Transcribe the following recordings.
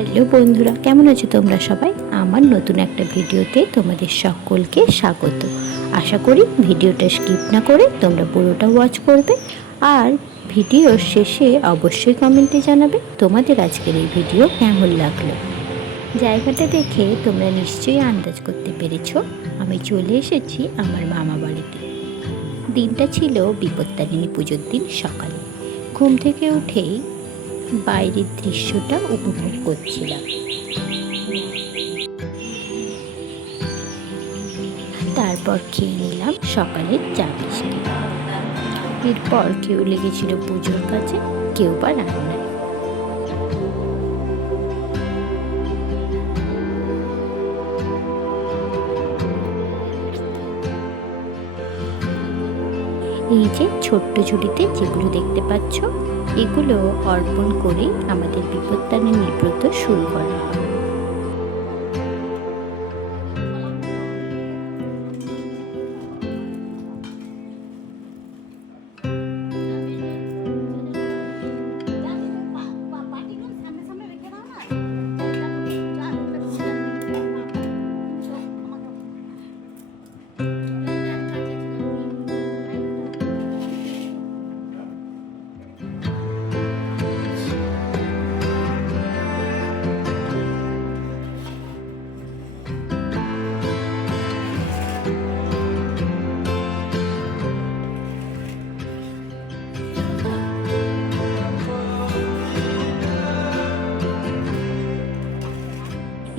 Hello বন্ধুরা, কেমন আছো তোমরা সবাই? আমার নতুন একটা ভিডিওতে তোমাদের সকলকে স্বাগত। আশা করি ভিডিওটা স্কিপ না করে তোমরা পুরোটা ওয়াচ করবে, আর ভিডিওর শেষে অবশ্যই কমেন্টে জানাবে তোমাদের আজকের এই ভিডিও কেমন লাগলো। জায়গাটা দেখে তোমরা নিশ্চয়ই আন্দাজ করতে পেরেছো, আমি চলে এসেছি আমার মামা বাড়িতে। দিনটা ছিল বিপত্তারিণী পুজোর দিন সকালে। ঘুম থেকে উঠেই বাইরের দৃশ্যটা উপভোগ করছিলাম। তারপর খেয়ে নিলাম সকালের চা মিষ্টি। এরপর কেউ লেগেছিল পুজোর কাছে, কেউ বা রান্নায়। এই যে ছোট্ট ঝুড়িতে যেগুলো দেখতে পাচ্ছ, এগুলো অর্পণ করেই আমাদের বিপত্তারিণীর ব্রত শুরু করা হয়।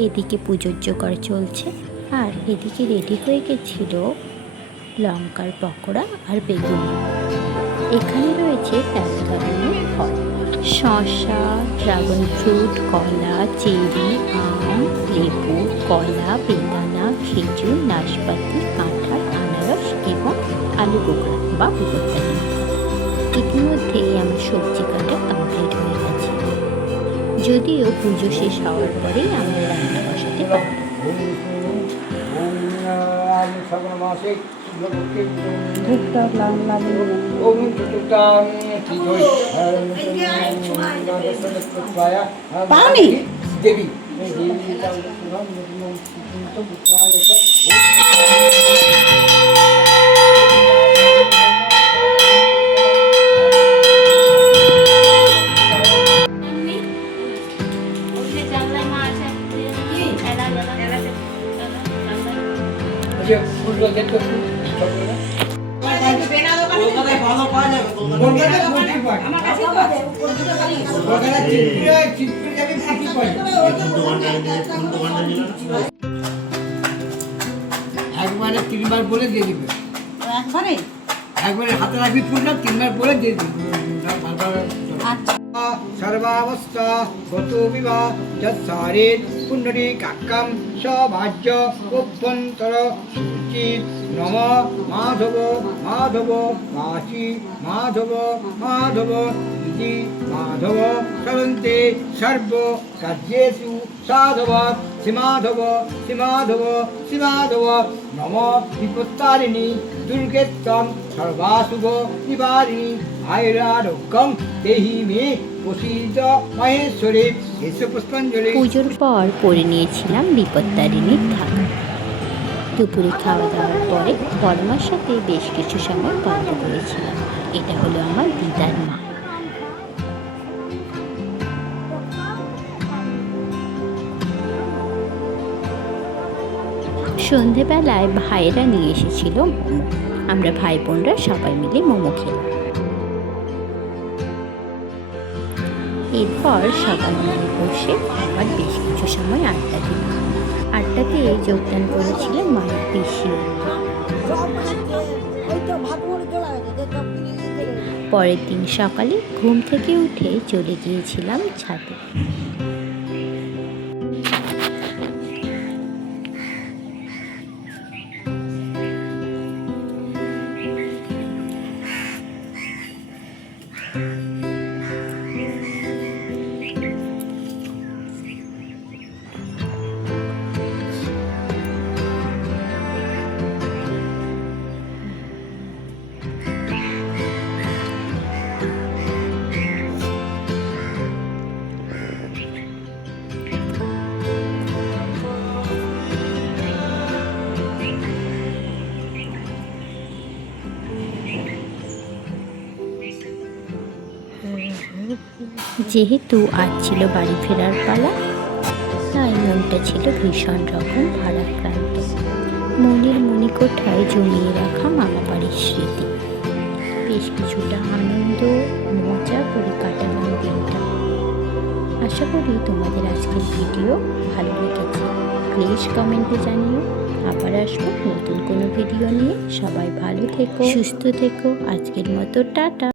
এদিকে পুজোর জোগাড় চলছে, আর এদিকে রেডি হয়ে গেছিল লঙ্কার পকোড়া আর বেগুন। এখানে রয়েছে এক ধরনের ফল: শসা, ড্রাগন ফ্রুট, কলা, চেরি, আম, লেবু, কলা, বেদানা, খেজুর, নাশপাতি, কাঁঠাল, আনারস এবং আলু বোখরা বা বিপত্তারিণী। ইতিমধ্যেই আমার সবজি কাটা কমপ্লিট হয়ে গেছে, যদিও পুজো শেষ হওয়ার পরেই আমরা রান্না বসাতে পারি। একবারে তিনবার বলে দিয়ে দিবে, একবারে হাতে রাখবি ফুলটা, তিনবার বলে দিয়ে দিবি। সর্বাবস্থা গত বিবাহ যৎসারের পুণ্ডরী কাক্কাম সভাজ্য অভ্যন্তর সুচিত নম মাধব মাধব কাশী মাধব মাধব ইতি মাধব চলন্তে সর্ব কার্যেষু সাধব শ্রীমাধব শ্রীমাধব শ্রীমাধব নম বিপত্তারিণী দুর্গেত্তম সর্বাশুভ নিবারিণী আয়ুরারোগ্যম দেহি মে প্রসিদ্ধ মহেশ্বরী। এসে পুষ্পাঞ্জলি। পুজোর পর পরে নিয়েছিলাম বিপত্তারিণীর ধাগা। দুপুরে খাওয়া দাওয়ার পরে বড়মার সাথে বেশ কিছু সময় গল্প করেছিলাম। এটা হলো আমার দিদার মা। সন্ধেবেলায় ভাইয়েরা নিয়ে এসেছিল মোমো। আমরা ভাই বোনরা সবাই মিলে মোমো খেলাম। এরপর সবাই মিলে বসে আবার বেশ কিছু সময় আড্ডা দিলাম। আড্ডাতে যোগদান করেছিলেন মায়ের পিসি। পরের দিন সকালে ঘুম থেকে উঠে চলে গিয়েছিলাম ছাদে। যেহেতু আজ ছিল বাড়ি ফেরার পালা, তাই মনটা ছিল ভীষণ রকম ভারাক্রান্ত। মনের মণিকোঠায় জমিয়ে রাখা মামা বাড়ির স্মৃতি। বেশ কিছুটা আনন্দ মজা করে কাটালাম দিনটা। আশা করি তোমাদের আজকের ভিডিও ভালো লেগেছে। প্লিজ কমেন্টে জানিও। আবার আসবো নতুন কোনো ভিডিও নিয়ে। সবাই ভালো থেকো, সুস্থ থেকো। আজকের মতো টাটা।